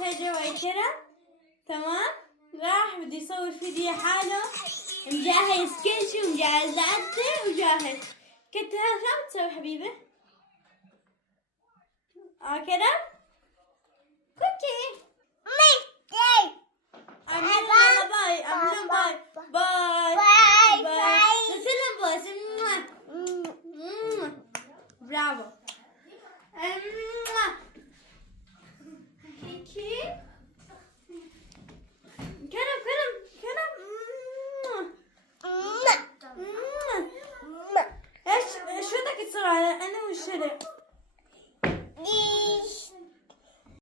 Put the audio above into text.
هجوي كرم. تمام. راح بده يصور فيديو حاله مجهز كل شي ومجهز عدة وجاهز. كنت شو عم تسوي حبيبي؟ كرم؟ كوكي. أعمل لهم باي. أعمل باي. باي. باي. نسلم باي. برافو. كيكي. كرم. ايش شو بدك تصير على انا والشرق؟